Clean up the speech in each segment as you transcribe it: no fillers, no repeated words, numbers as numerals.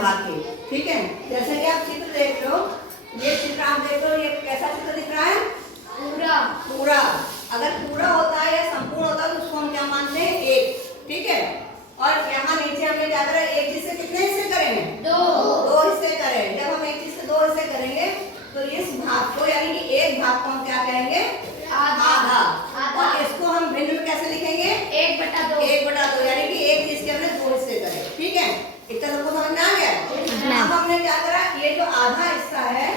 भाग के। ठीक है, जैसे कि आप चित्र देख रहे हो, ये चित्र आप देख रहे हो, ये कैसा चित्र दिख रहा है? पूरा। पूरा। अगर पूरा होता है या संपूर्ण होता है तो उसको हम क्या मानते हैं? एक। ठीक है, और यहाँ नीचे हमने क्या करा, एक चीज से कितने हिस्से करेंगे? दो हिस्से करें। जब हम एक चीज से दो हिस्से करेंगे तो इस भाग को यानी कि एक भाग को हम क्या कहेंगे? आधा। और इसको हम भिन्न में कैसे लिखेंगे? 1/2। 1/2 यानी कि एक चीज के हमने दो हिस्से करे। ठीक है, इतना सबको समझ में आ गया? अब हमने क्या करा, ये जो आधा हिस्सा है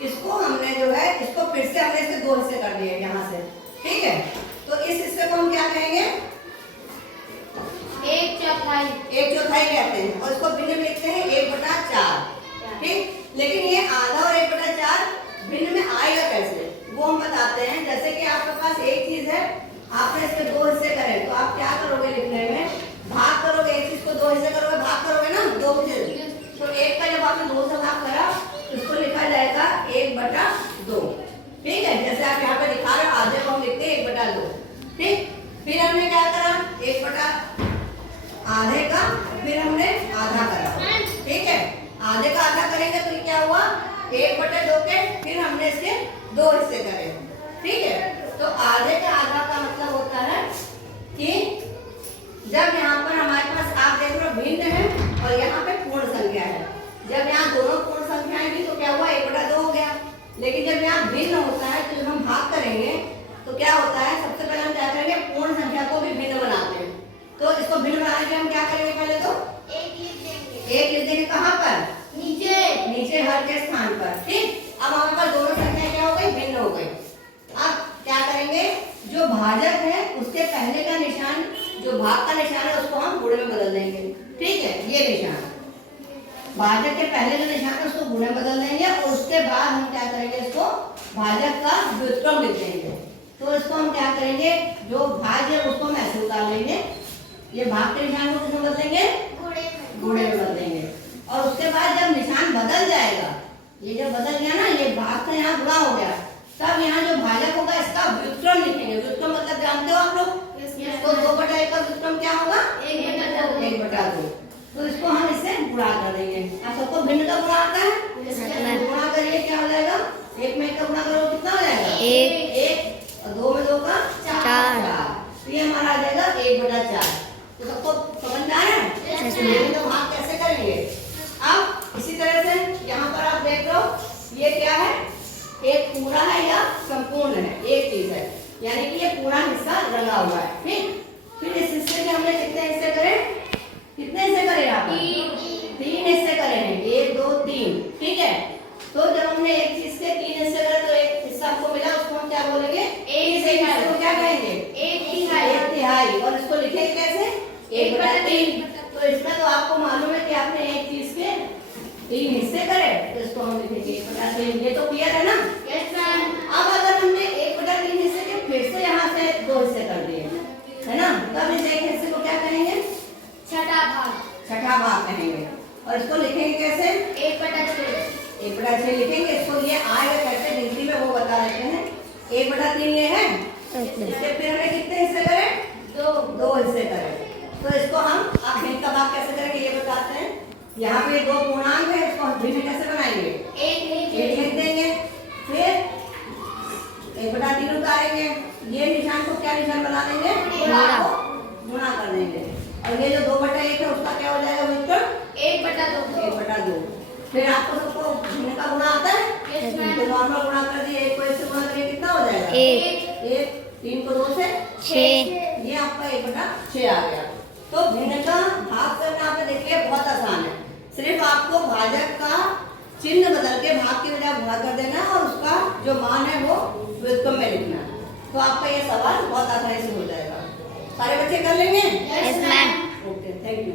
इसको हमने जो है इसको फिर से हमने इसके दो हिस्से कर दिए यहाँ से। ठीक है, तो इस हिस्से को हम क्या कहेंगे? 1/4। 1/4 कहते हैं और इसको भिन्न में लिखते हैं 1/4। ठीक, लेकिन ये आधा और 1/4 भिन्न में आएगा कैसे, वो हम बताते हैं। जैसे कि आपके पास एक चीज है, आपने इसके दो हिस्से करे तो आप क्या करोगे लिखने में? भाग करोगे। एक चीज को दो हिस्से करोगे, भाग करोगे ना, दो चीज। तो एक का जब आपने दो से भाग करा तो इसको लिखा जाएगा 1/2। ठीक है, जैसे आप यहाँ पे लिखा रहे हो, आधे को हम लिखते हैं 1/2। ठीक, फिर हमने क्या करा, आधे का फिर हमने आधा करा। ठीक है, आधे का आधा करेंगे तो क्या हुआ? 1/2 के फिर हमने इसके दो हिस्से करे। ठीक है, तो आधे का आधा का मतलब होता है कि जब यहाँ पर हमारे पास आप देख रहे हो भिन्न है और यहाँ पे पूर्ण संख्या है। जब यहाँ दोनों पूर्ण संख्याएं थी तो क्या हुआ? 1/2 हो गया। लेकिन जब यहाँ भिन्न होता है तो जब हम भाग करेंगे तो क्या होता है? सबसे पहले हम क्या करेंगे? पूर्ण संख्या को भी भिन्न बनाते हैं। तो इसको भिन्न बनाने के हम क्या करेंगे? पहले तो एक लिख देंगे। कहाँ पर? नीचे हर के स्थान पर। ठीक, अब हमारे पास दोनों संख्या क्या हो गई? भिन्न हो गई। अब क्या करेंगे? जो भाजक है उसके पहले का निशान, जो भाग का निशान है उसको हम गुणे में बदल देंगे। ठीक है, ये निशान भाजक के पहले जो निशान है उसको गुणे में बदल देंगे और उसके बाद हम क्या करेंगे? इसको भाजक का व्युत्क्रम लिख देंगे। तो इसको हम क्या करेंगे? जो भाज्य है उसको हम ऐसे उतार लेंगे, ये भाग के निशान को किसमें बदलेंगे? गुणे में बदलेंगे। और उसके बाद जब निशान बदल जाएगा, ये जब बदल गया ना, ये भाग से यहाँ गुणा हो गया, तब यहाँ जो भाजक होगा इसका व्युत्क्रम लिखेंगे। व्युत्क्रम मतलब जानते हो आप लोग? तो 2/1 का व्युत्क्रम क्या होगा? 1/2। तो इसको हम इससे गुणा कर देंगे। आप सबको भिन्न का गुणा आता है? गुणा करिए, क्या हो जाएगा? 1 में 1 का गुणा करो कितना हो जाएगा? 1 और 2 में 2 का 4। ये हमारा आ जाएगा 1/4। तो सबको समझ में आ रहा है? तो भाग कैसे करेंगे? अब इसी तरह से यहाँ पर आप देख रहे हो ये क्या है? एक पूरा है या संपूर्ण है, एक चीज है, यानी कि ये पूरा हिस्सा रंगा हुआ है। ठीक, फिर इस हिस्से के हमने कितने हिस्से करे? कितने हिस्से करे आप? 3 हिस्से करे हैं। 1 2 3। ठीक है, तो जब हमने एक चीज के 3 हिस्से करे तो एक हिस्सा हमको मिला, उसको हम क्या बोलेंगे? इस हिस्से को क्या कहेंगे? 1/3। और इसको लिखेंगे कैसे? 1/3। तो इसमें तो आपको मालूम है कि आपने एक चीज के 3 हिस्से करे तो इसको हम लिखेंगे 1/3। ये तो क्लियर है ना? Yes ma'am. अब अगर हमने 1/3 हिस्से के फिर से यहाँ से दो हिस्से कर दिए, है ना, तब इस एक हिस्से को क्या कहेंगे? छठा भाग कहेंगे। और इसको लिखेंगे कैसे? 1/6। 1/6 लिखेंगे। इसको ये आएगा कैसे गिनती में वो बता देते हैं। 1/3 ये है, इसके फिर हमने कितने हिस्से करे? दो हिस्से करे। तो इसको हम आप भिन्न का भाग कैसे करेंगे ये बताते हैं। यहाँ पे 2 पूर्णांक है, इसको हम भिन्न कैसे बनाएंगे? 1 लिख देंगे। फिर 1/3 उतारेंगे, ये निशान को क्या निशान बना देंगे? गुणा कर देंगे। और ये जो 2/1 है उसका क्या हो जाएगा? व्युत्क्रम 1/2। फिर आपको सबको भिन्न का गुणा आता है? Yes ma'am. तो नॉर्मल गुणा कर दिए, 1 को 1 से गुणा करिए कितना हो जाएगा? 1। 3 को 2 से 6। ये आपका 1/6 आ गया। तो भिन्न का भाग करना आपने देखिए बहुत आसान है। सिर्फ आपको भाजक का चिन्ह बदल के भाग के बजाय गुणा कर देना है और उसका जो मान है वो व्युत्क्रम में लिखना है। तो आपका ये सवाल बहुत आसानी से हो जाएगा। सारे बच्चे कर लेंगे? Yes ma'am. Okay, thank you.